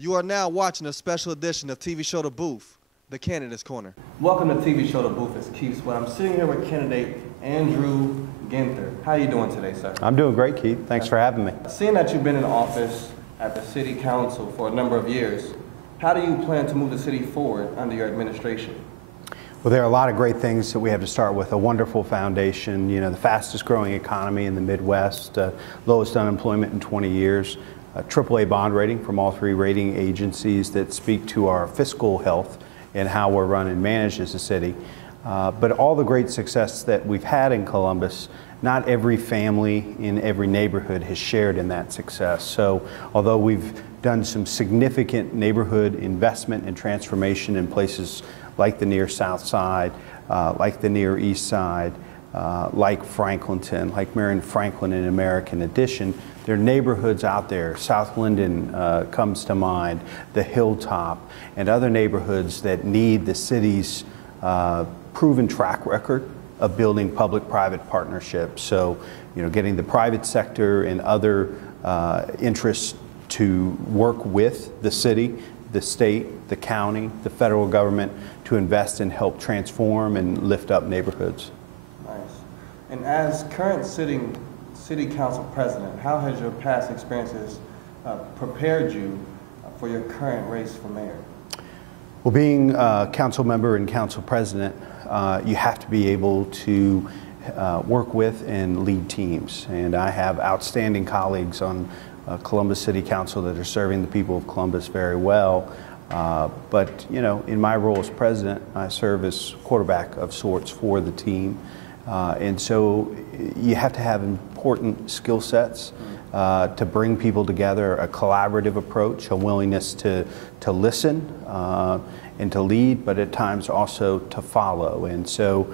You are now watching a special edition of TV Show The Booth, the Candidates Corner. Welcome to TV Show The Booth. It's Keith Sweat. I'm sitting here with candidate Andrew GINTHER. How are you doing today, sir? I'm doing great, Keith. Thanks for having me. Seeing that you've been in office at the City Council for a number of years, how do you plan to move the city forward under your administration? Well, there are a lot of great things that we have to start with. A wonderful foundation, you know, the fastest growing economy in the Midwest, lowest unemployment in 20 years, a AAA bond rating from all three rating agencies that speak to our fiscal health and how we're run and managed as a city. But all the great success that we've had in Columbus, not every family in every neighborhood has shared in that success. So although we've done some significant neighborhood investment and transformation in places like the near South Side, like the near East Side, like Franklinton, like Marion Franklin and American Addition, there are neighborhoods out there. South Linden comes to mind, the Hilltop, and other neighborhoods that need the city's proven track record of building public-private partnerships. So, you know, getting the private sector and other interests to work with the city, the state, the county, the federal government to invest and help transform and lift up neighborhoods. Nice. And as current City Council President, how has your past experiences prepared you for your current race for mayor? Well, being a council member and council president, you have to be able to work with and lead teams. And I have outstanding colleagues on Columbus City Council that are serving the people of Columbus very well. But, you know, in my role as president, I serve as quarterback of sorts for the team. And so you have to have important skill sets to bring people together, a collaborative approach, a willingness to listen and to lead, but at times also to follow. And so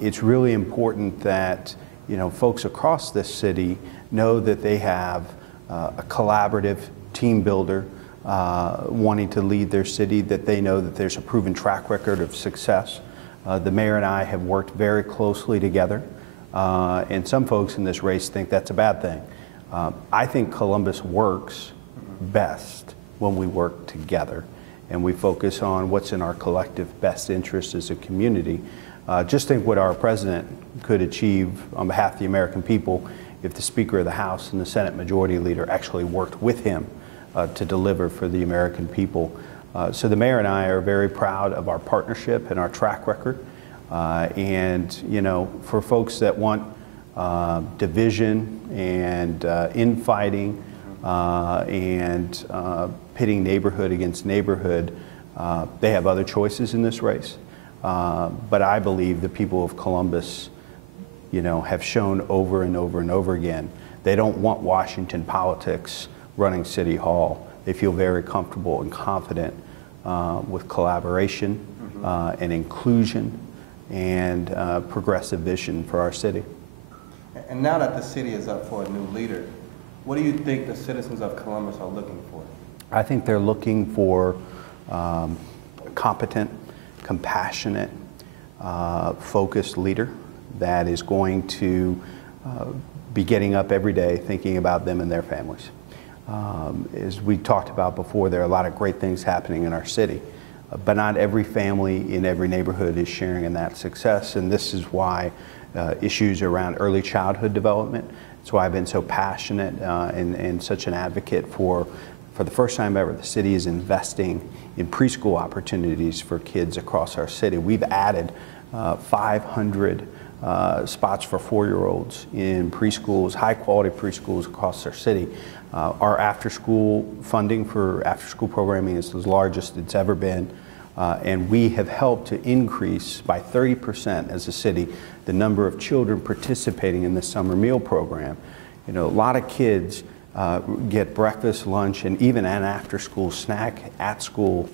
it's really important that, you know, folks across this city know that they have a collaborative team builder wanting to lead their city, that they know that there's a proven track record of success. The mayor and I have worked very closely together, and some folks in this race think that's a bad thing. I think Columbus works best when we work together and we focus on what's in our collective best interest as a community. Just think what our president could achieve on behalf of the American people if the Speaker of the House and the Senate Majority Leader actually worked with him to deliver for the American people. So the mayor and I are very proud of our partnership and our track record. And, you know, for folks that want division and infighting and pitting neighborhood against neighborhood, they have other choices in this race. But I believe the people of Columbus, you know, have shown over and over and over again, they don't want Washington politics running City Hall. They feel very comfortable and confident with collaboration and inclusion and progressive vision for our city. And now that the city is up for a new leader, what do you think the citizens of Columbus are looking for? I think they're looking for a competent, compassionate, focused leader that is going to be getting up every day thinking about them and their families. As we talked about before, there are a lot of great things happening in our city, but not every family in every neighborhood is sharing in that success, and this is why issues around early childhood development, that's why I've been so passionate and such an advocate for the first time ever, the city is investing in preschool opportunities for kids across our city. We've added 500 spots for 4-year-olds in preschools, high-quality preschools across our city. Our after-school funding for after-school programming is the largest it's ever been, and we have helped to increase by 30% as a city the number of children participating in the summer meal program. You know, a lot of kids get breakfast, lunch, and even an after-school snack at school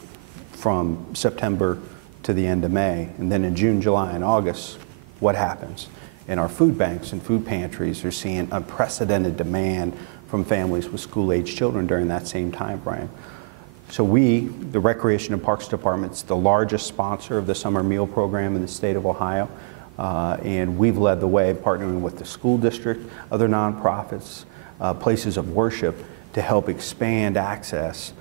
from September to the end of May, and then in June, July, and August, what happens? And our food banks and food pantries are seeing unprecedented demand from families with school-age children during that same time frame. So we, the Recreation and Parks Department, is the largest sponsor of the summer meal program in the state of Ohio, and we've led the way partnering with the school district, other nonprofits, places of worship to help expand access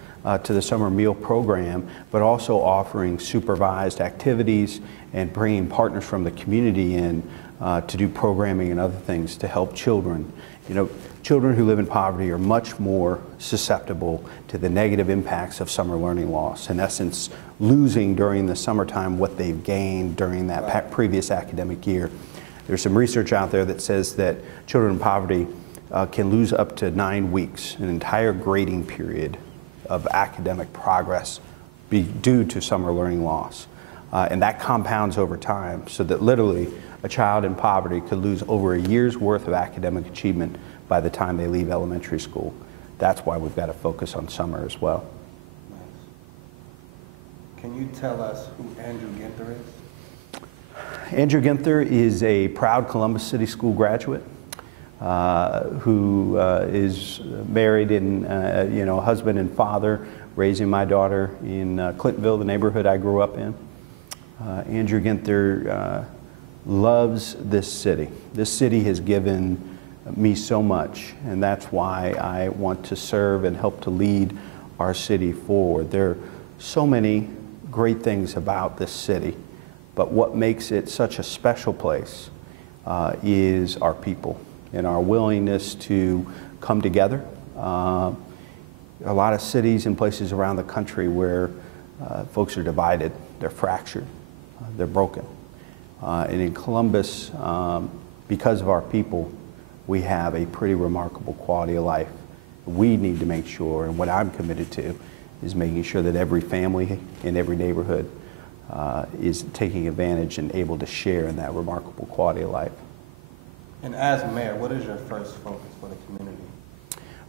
to the summer meal program, but also offering supervised activities and bringing partners from the community in to do programming and other things to help children. You know, children who live in poverty are much more susceptible to the negative impacts of summer learning loss. In essence, losing during the summertime what they've gained during that previous academic year. There's some research out there that says that children in poverty can lose up to 9 weeks, an entire grading period of academic progress due to summer learning loss. And that compounds over time, so that literally a child in poverty could lose over a year's worth of academic achievement by the time they leave elementary school. That's why we've got to focus on summer as well. Nice. Can you tell us who Andrew GINTHER is? Andrew GINTHER is a proud Columbus City School graduate who is married and a husband and father, raising my daughter in Clintonville, the neighborhood I grew up in. Andrew GINTHER loves this city. This city has given me so much, and that's why I want to serve and help to lead our city forward. There are so many great things about this city, but what makes it such a special place is our people and our willingness to come together. A lot of cities and places around the country where folks are divided, they're fractured, they're broken. And in Columbus, because of our people, we have a pretty remarkable quality of life. We need to make sure, and what I'm committed to, is making sure that every family in every neighborhood is taking advantage and able to share in that remarkable quality of life. And as mayor, what is your first focus for the community?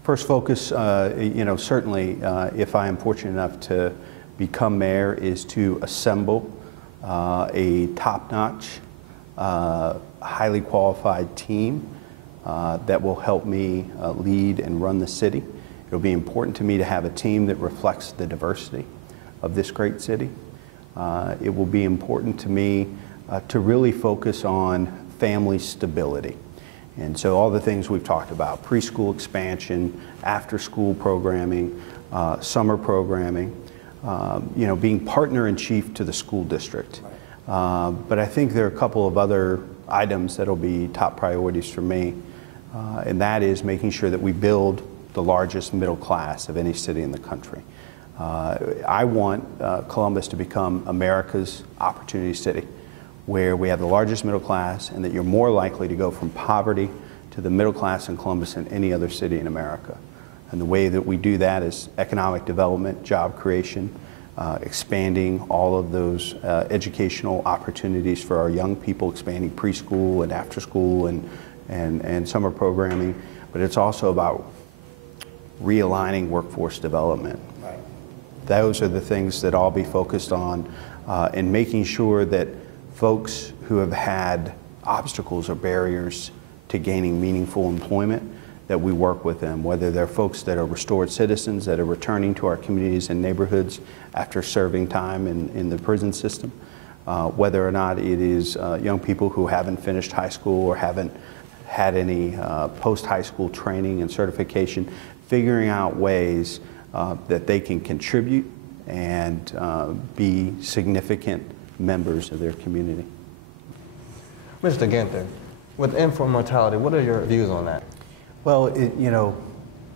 First focus, certainly if I am fortunate enough to become mayor, is to assemble a top-notch, highly qualified team that will help me lead and run the city. It'll be important to me to have a team that reflects the diversity of this great city. It will be important to me to really focus on family stability. And so all the things we've talked about, preschool expansion, after-school programming, summer programming, being partner-in-chief to the school district. But I think there are a couple of other items that'll be top priorities for me, and that is making sure that we build the largest middle class of any city in the country. I want Columbus to become America's opportunity city, where we have the largest middle class and that you're more likely to go from poverty to the middle class in Columbus than any other city in America. And the way that we do that is economic development, job creation, expanding all of those educational opportunities for our young people, expanding preschool and after school and summer programming. But it's also about realigning workforce development. Right. Those are the things that I'll be focused on, and making sure that folks who have had obstacles or barriers to gaining meaningful employment, that we work with them, whether they're folks that are restored citizens that are returning to our communities and neighborhoods after serving time in the prison system, whether or not it is young people who haven't finished high school or haven't had any post-high school training and certification, figuring out ways that they can contribute and be significant members of their community. Mr. GINTHER, with infant mortality, what are your views on that? Well,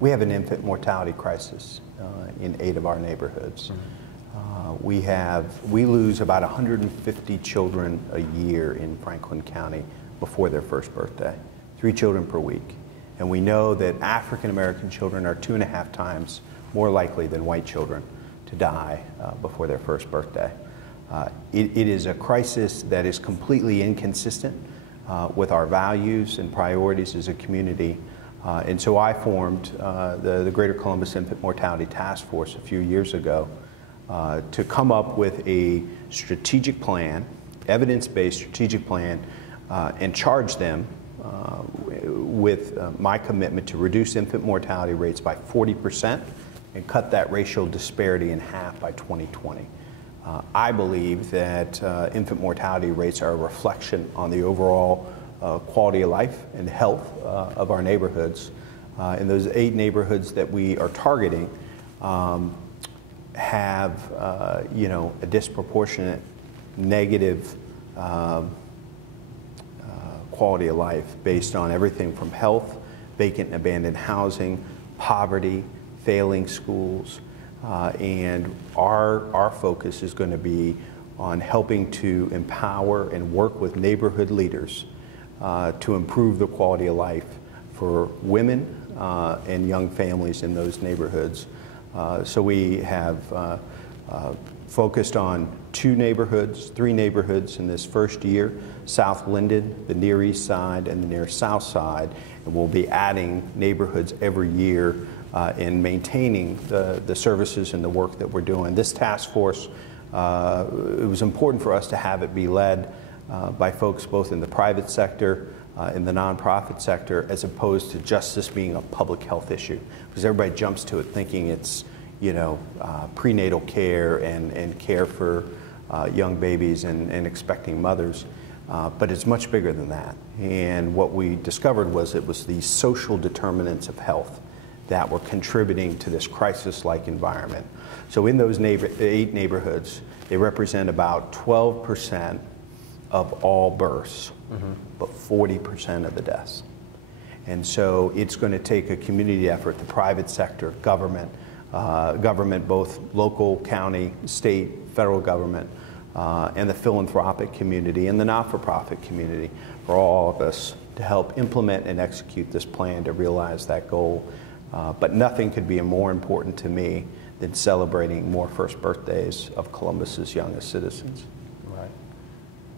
we have an infant mortality crisis in 8 of our neighborhoods. We lose about 150 children a year in Franklin County before their first birthday, 3 children per week. And we know that African American children are 2.5 times more likely than white children to die before their first birthday. It is a crisis that is completely inconsistent with our values and priorities as a community. And so I formed the Greater Columbus Infant Mortality Task Force a few years ago to come up with a strategic plan, evidence-based strategic plan, and charge them with my commitment to reduce infant mortality rates by 40% and cut that racial disparity in half by 2020. I believe that infant mortality rates are a reflection on the overall quality of life and health of our neighborhoods. In those 8 neighborhoods that we are targeting, have you know, a disproportionate negative quality of life based on everything from health, vacant and abandoned housing, poverty, failing schools, and our focus is going to be on helping to empower and work with neighborhood leaders to improve the quality of life for women and young families in those neighborhoods. So we have focused on three neighborhoods in this first year: South Linden, the Near East Side, and the Near South Side. And we'll be adding neighborhoods every year in maintaining the services and the work that we're doing. This task force, it was important for us to have it be led by folks both in the private sector, in the nonprofit sector, as opposed to just this being a public health issue, because everybody jumps to it thinking it's, you know, prenatal care and care for young babies and expecting mothers, but it's much bigger than that. And what we discovered was it was the social determinants of health that were contributing to this crisis-like environment. So in those 8 neighborhoods, they represent about 12% of all births, but 40% of the deaths. And so it's going to take a community effort, the private sector, government, both local, county, state, federal government, and the philanthropic community and the not-for-profit community, for all of us to help implement and execute this plan to realize that goal. But nothing could be more important to me than celebrating more first birthdays of Columbus's youngest citizens. Right.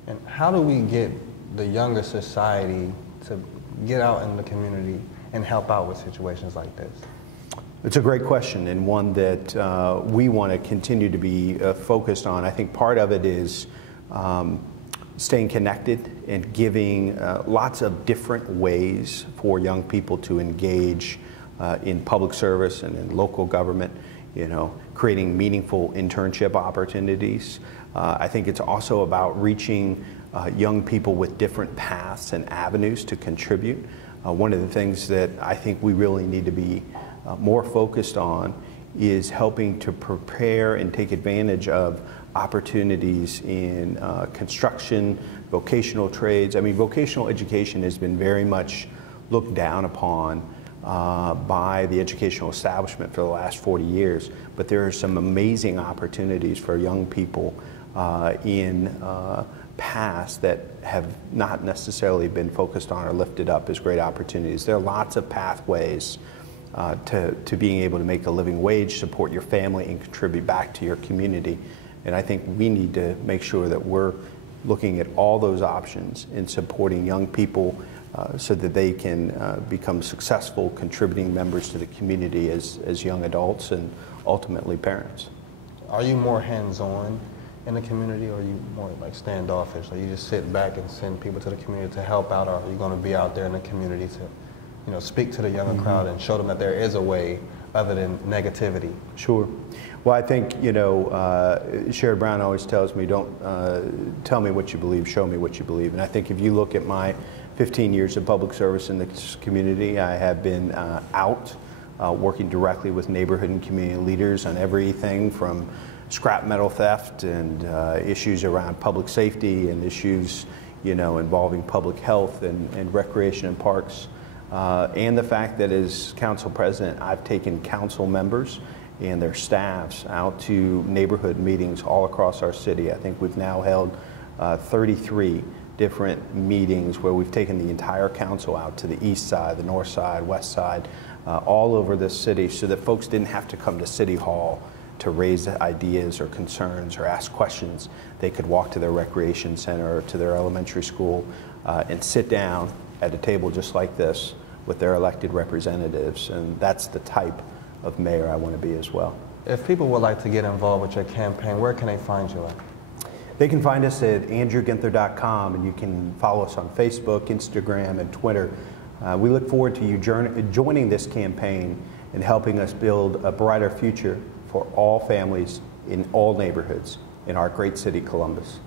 And how do we get the younger society to get out in the community and help out with situations like this? It's a great question, and one that we want to continue to be focused on. I think part of it is staying connected and giving lots of different ways for young people to engage in public service and in local government, you know, creating meaningful internship opportunities. I think it's also about reaching young people with different paths and avenues to contribute. One of the things that I think we really need to be more focused on is helping to prepare and take advantage of opportunities in construction, vocational trades. I mean, vocational education has been very much looked down upon by the educational establishment for the last 40 years, but there are some amazing opportunities for young people in paths that have not necessarily been focused on or lifted up as great opportunities. There are lots of pathways to being able to make a living wage, support your family, and contribute back to your community. And I think we need to make sure that we're looking at all those options in supporting young people so that they can become successful contributing members to the community as young adults and ultimately parents. Are you more hands-on in the community, or are you more like standoffish? Or you just sit back and send people to the community to help out, or are you going to be out there in the community to, you know, speak to the younger crowd and show them that there is a way other than negativity? Sure. Well, I think, you know, Sherrod Brown always tells me, don't tell me what you believe, show me what you believe. And I think if you look at my 15 years of public service in this community, I have been out working directly with neighborhood and community leaders on everything from scrap metal theft and issues around public safety and issues, you know, involving public health and recreation and parks. And the fact that as council president, I've taken council members and their staffs out to neighborhood meetings all across our city. I think we've now held 33 different meetings where we've taken the entire council out to the east side, the north side, west side, all over this city, so that folks didn't have to come to City Hall to raise ideas or concerns or ask questions. They could walk to their recreation center or to their elementary school and sit down at a table just like this with their elected representatives. And that's the type of mayor I want to be as well. If people would like to get involved with your campaign, where can they find you at? They can find us at andrewginther.com, and you can follow us on Facebook, Instagram, and Twitter. We look forward to you joining this campaign and helping us build a brighter future for all families in all neighborhoods in our great city, Columbus.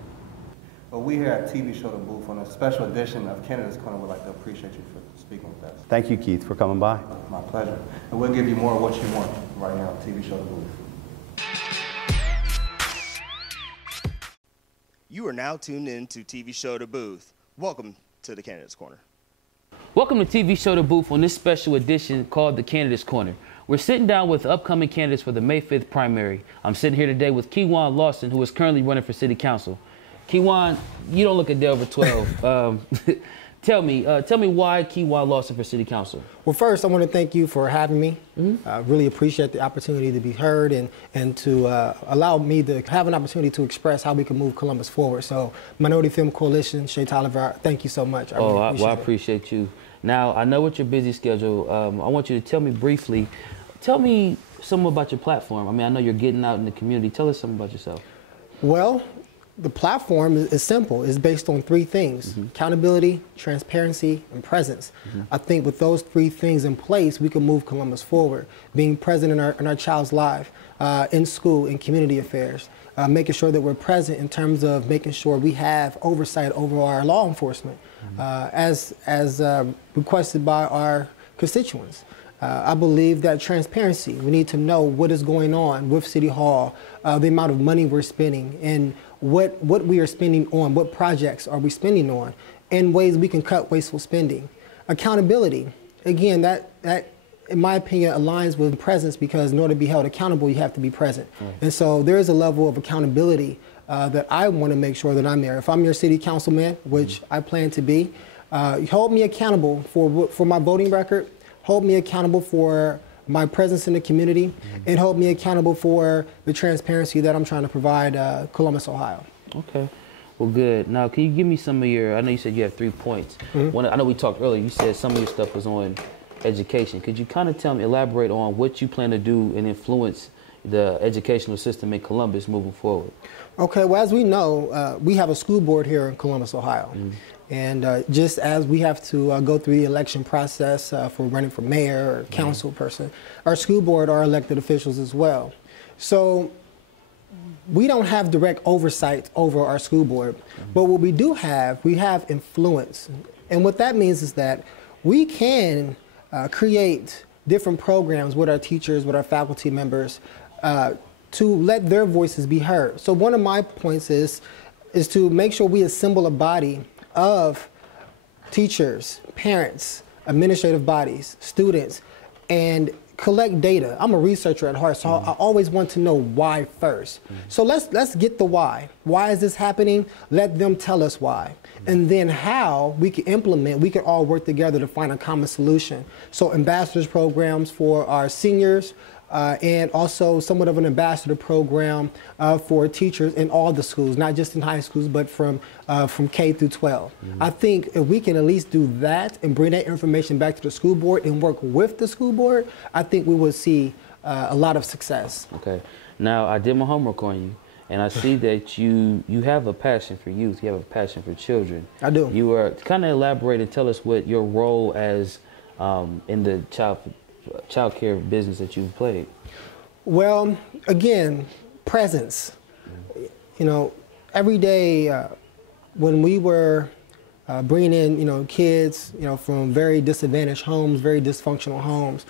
Well, we here at TV Show The Booth on a special edition of Canada's Corner would like to appreciate you for speaking with us. Thank you, Keith, for coming by. My pleasure. And we'll give you more of what you want right now on TV Show The Booth. You are now tuned in to TV Show The Booth. Welcome to the Candidates Corner. Welcome to TV Show The Booth on this special edition called the Candidates Corner. We're sitting down with upcoming candidates for the May 5th primary. I'm sitting here today with KIWAN LAWSON, who is currently running for City Council. KIWAN, you don't look a day over 12. Tell me why KIWAN LAWSON for City Council? Well, first, I want to thank you for having me. I really appreciate the opportunity to be heard and to allow me to have an opportunity to express how we can move Columbus forward. So, Minority Film Coalition, Shay Tolliver, thank you so much. I appreciate you. Now, I know with your busy schedule, I want you to tell me briefly, tell me something about your platform. I mean, I know you're getting out in the community. Tell us something about yourself. Well, the platform is simple. It's based on three things: accountability, transparency, and presence. I think with those three things in place, we can move Columbus forward. Being present in our child's life, in school, in community affairs, making sure that we're present in terms of making sure we have oversight over our law enforcement, as requested by our constituents. I believe that transparency, we need to know what is going on with City Hall, the amount of money we're spending, and what we are spending on, what projects are we spending on, and ways we can cut wasteful spending. Accountability, again, that in my opinion aligns with presence, because in order to be held accountable, you have to be present. And so there is a level of accountability that I want to make sure that I'm there. If I'm your city councilman, which I plan to be, hold me accountable for my voting record, hold me accountable for my presence in the community, and hold me accountable for the transparency that I'm trying to provide Columbus, Ohio. Okay. Well, good. Now, can you give me some of your, I know you said you have 3 points. I know we talked earlier, you said some of your stuff was on education. Could you kind of elaborate on what you plan to do and influence the educational system in Columbus moving forward? Okay, well, as we know, we have a school board here in Columbus, Ohio. And just as we have to go through the election process for running for mayor or council person, our school board are elected officials as well. So we don't have direct oversight over our school board, but what we do have, we have influence. And what that means is that we can create different programs with our teachers, with our faculty members, to let their voices be heard. So one of my points is to make sure we assemble a body of teachers, parents, administrative bodies, students, and collect data. I'm a researcher at heart, so I always want to know why first. So let's get the why. Why is this happening? Let them tell us why. And then how we can implement, we can all work together to find a common solution. So ambassadors programs for our seniors, and also somewhat of an ambassador program for teachers in all the schools, not just in high schools, but from K through 12. I think if we can at least do that and bring that information back to the school board and work with the school board, I think we will see a lot of success. Okay. Now, I did my homework on you, and I see that you have a passion for youth. You have a passion for children. I do. You are kind of elaborate and tell us what your role as in the child care business that you've played. Well, again, presence. You know, every day when we were bringing in, kids, from very disadvantaged homes, very dysfunctional homes,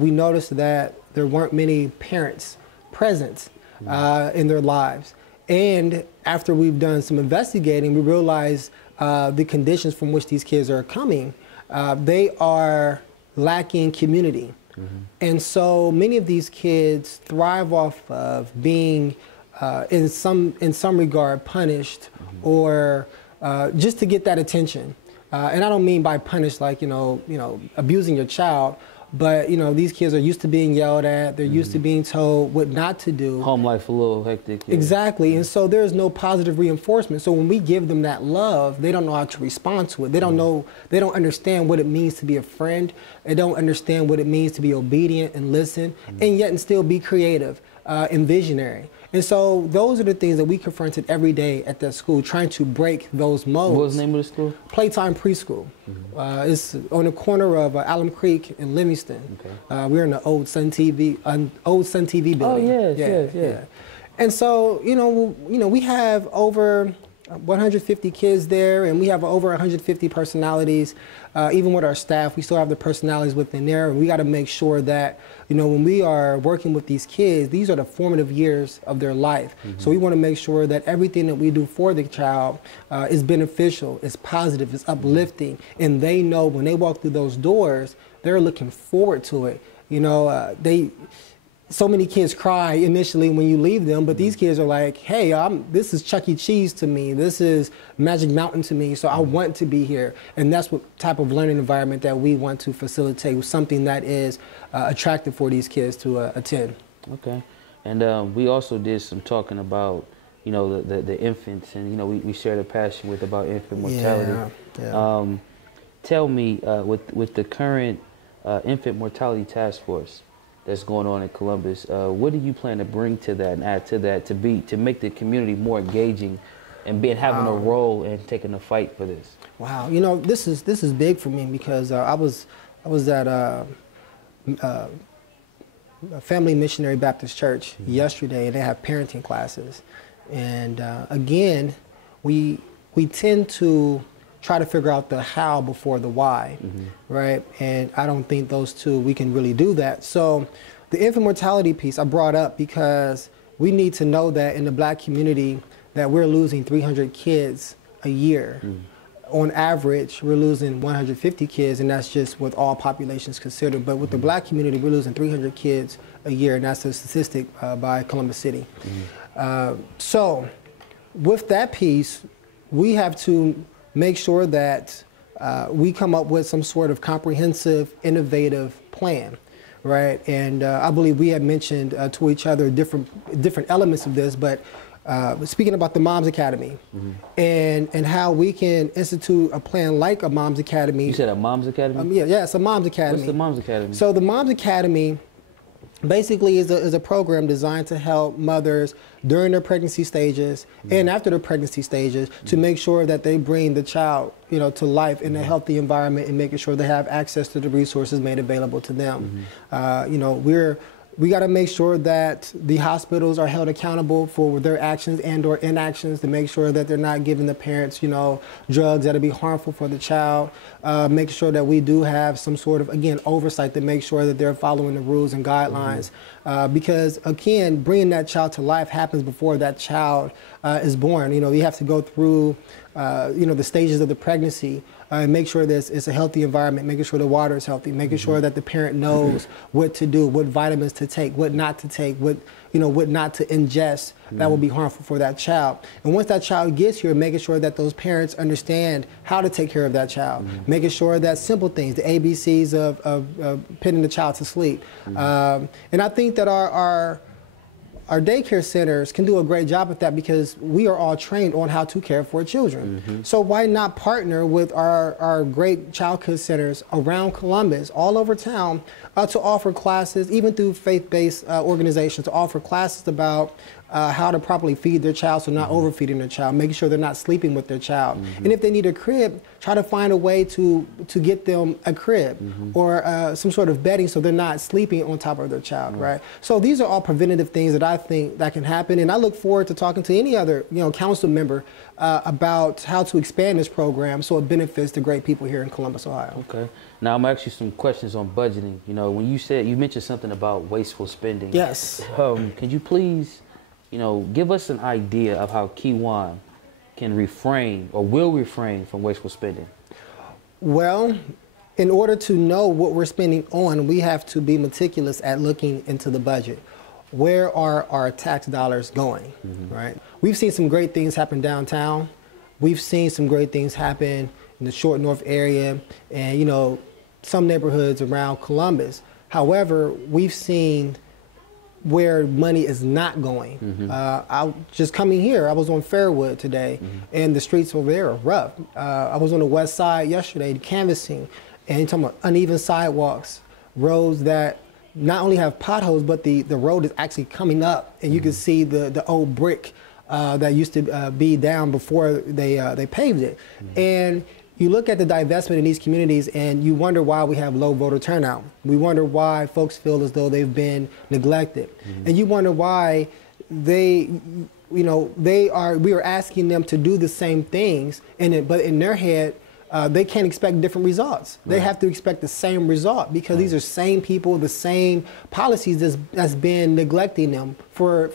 we noticed that there weren't many parents present in their lives. And after we've done some investigating, we realized the conditions from which these kids are coming, they are lacking community. And so many of these kids thrive off of being in some regard punished or just to get that attention. And I don't mean by punished like, abusing your child, but, these kids are used to being yelled at. They're used to being told what not to do. Home life a little hectic. Yeah. Exactly. And so there's no positive reinforcement. So when we give them that love, they don't know how to respond to it. They don't know, they don't understand what it means to be a friend. They don't understand what it means to be obedient and listen, and yet and still be creative and visionary. And so those are the things that we confronted every day at that school, trying to break those modes. What was the name of the school? Playtime Preschool. It's on the corner of L.I.N.K and Livingston. Okay. We're in the old Sun TV building. Oh yes, yes. And so we have over 150 kids there, and we have over 150 personalities. Even with our staff, we still have the personalities within there, and we got to make sure that, you know, when we are working with these kids, these are the formative years of their life. So we want to make sure that everything that we do for the child is beneficial, is positive, is uplifting, and they know when they walk through those doors, they're looking forward to it. You know, so many kids cry initially when you leave them, but these kids are like, hey, this is Chuck E. Cheese to me. This is Magic Mountain to me, so I want to be here. And that's what type of learning environment that we want to facilitate, something that is attractive for these kids to attend. Okay. And we also did some talking about, you know, the infants, and, you know, we shared a passion about infant mortality. Yeah. Tell me, with the current infant mortality task force that's going on in Columbus, what do you plan to bring to that and add to that to make the community more engaging and having a role and taking a fight for this? Wow, you know, this is big for me because I was at a Family Missionary Baptist Church yesterday, and they have parenting classes, and again, we tend to try to figure out the how before the why, right? And I don't think those two, we can really do that. So the infant mortality piece I brought up because we need to know that in the Black community that we're losing 300 kids a year. On average, we're losing 150 kids, and that's just with all populations considered. But with the Black community, we're losing 300 kids a year, and that's a statistic by Columbus City. So with that piece, we have to make sure that we come up with some sort of comprehensive, innovative plan, right? And I believe we had mentioned to each other different elements of this, but speaking about the Moms Academy and how we can institute a plan like a Moms Academy. You said a Moms Academy? Yeah, it's a Moms Academy. What's the Moms Academy? So the Moms Academy basically is a program designed to help mothers during their pregnancy stages and after their pregnancy stages to make sure that they bring the child, you know, to life in a healthy environment and making sure they have access to the resources made available to them. You know, we got to make sure that the hospitals are held accountable for their actions and or inactions to make sure that they're not giving the parents, you know, drugs that'll be harmful for the child. Make sure that we do have some sort of, again, oversight to make sure that they're following the rules and guidelines. Because, again, bringing that child to life happens before that child is born. You know, you have to go through, you know, the stages of the pregnancy. And make sure that it's a healthy environment, making sure the water is healthy, making sure that the parent knows what to do, what vitamins to take, what not to take, what not to ingest that will be harmful for that child. And once that child gets here, making sure that those parents understand how to take care of that child, making sure that simple things, the ABCs of putting the child to sleep. And I think that our daycare centers can do a great job at that because we are all trained on how to care for children. So why not partner with our great childcare centers around Columbus, all over town, to offer classes, even through faith-based organizations, to offer classes about how to properly feed their child, so not overfeeding their child, making sure they're not sleeping with their child. And if they need a crib, try to find a way to get them a crib or some sort of bedding so they're not sleeping on top of their child, right? So these are all preventative things that I think that can happen, and I look forward to talking to any other, you know, council member about how to expand this program so it benefits the great people here in Columbus, Ohio. Okay. Now I'm asking you some questions on budgeting. You know, when you mentioned something about wasteful spending. Yes. Could you please, you know, give us an idea of how KIWAN can refrain or will refrain from wasteful spending? Well, in order to know what we're spending on, we have to be meticulous at looking into the budget. Where are our tax dollars going, right? We've seen some great things happen downtown. We've seen some great things happen in the Short North area and, you know, some neighborhoods around Columbus. However, we've seen where money is not going. I just coming here, I was on Fairwood today, and the streets over there are rough. I was on the west side yesterday canvassing, and you're talking about uneven sidewalks, roads that not only have potholes, but the road is actually coming up, and you can see the old brick that used to be down before they paved it. And you look at the divestment in these communities and you wonder why we have low voter turnout. We wonder why folks feel as though they've been neglected. And you wonder why you know, we are asking them to do the same things, but in their head, they can't expect different results. They have to expect the same result because these are same people, the same policies that's been neglecting them for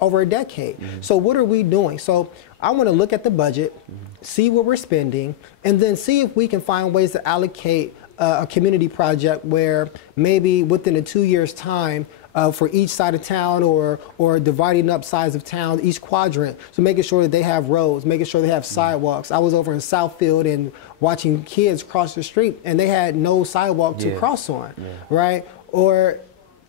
over a decade. So what are we doing? So I want to look at the budget, see what we're spending, and then see if we can find ways to allocate a community project where maybe within a 2 years' time, for each side of town or dividing up sides of town, each quadrant, so making sure that they have roads, making sure they have sidewalks. I was over in Southfield and watching kids cross the street and they had no sidewalk to cross on, right? Or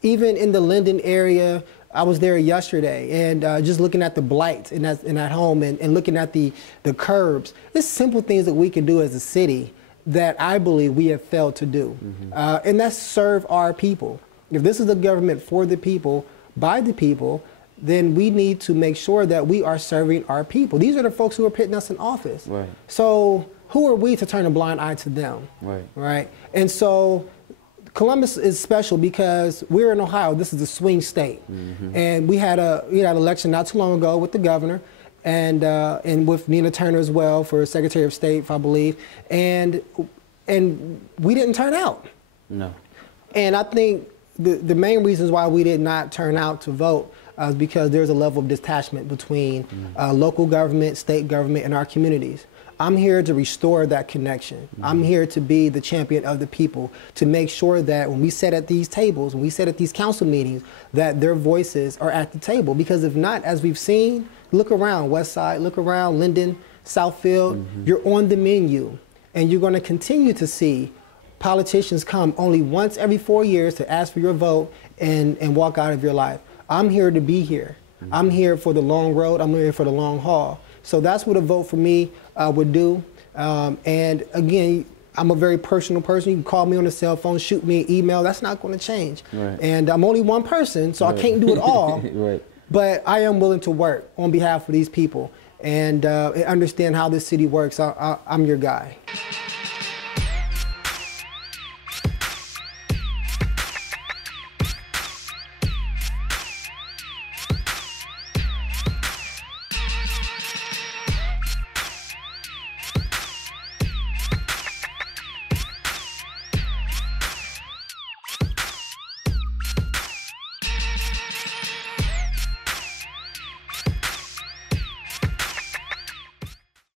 even in the Linden area, I was there yesterday and just looking at the blight in that home and looking at the curbs. There's simple things that we can do as a city that I believe we have failed to do, and that's serve our people. If this is a government for the people, by the people, then we need to make sure that we are serving our people. These are the folks who are putting us in office. Right. So who are we to turn a blind eye to them? Right. Right. And so Columbus is special because we're in Ohio. This is a swing state, and we had an election not too long ago with the governor, and with Nina Turner as well for Secretary of State, if I believe, and we didn't turn out. No. And I think the main reasons why we did not turn out to vote is because there's a level of detachment between local government, state government, and our communities. I'm here to restore that connection. I'm here to be the champion of the people, to make sure that when we sit at these tables, when we sit at these council meetings, that their voices are at the table. Because if not, as we've seen, look around West Side, look around Linden, Southfield, you're on the menu. And you're going to continue to see politicians come only once every 4 years to ask for your vote and walk out of your life. I'm here to be here. I'm here for the long road. I'm here for the long haul. So that's what a vote for me would do. And again, I'm a very personal person. You can call me on the cell phone, shoot me an email. That's not going to change. Right. And I'm only one person, so I can't do it all. But I am willing to work on behalf of these people and understand how this city works. I'm your guy.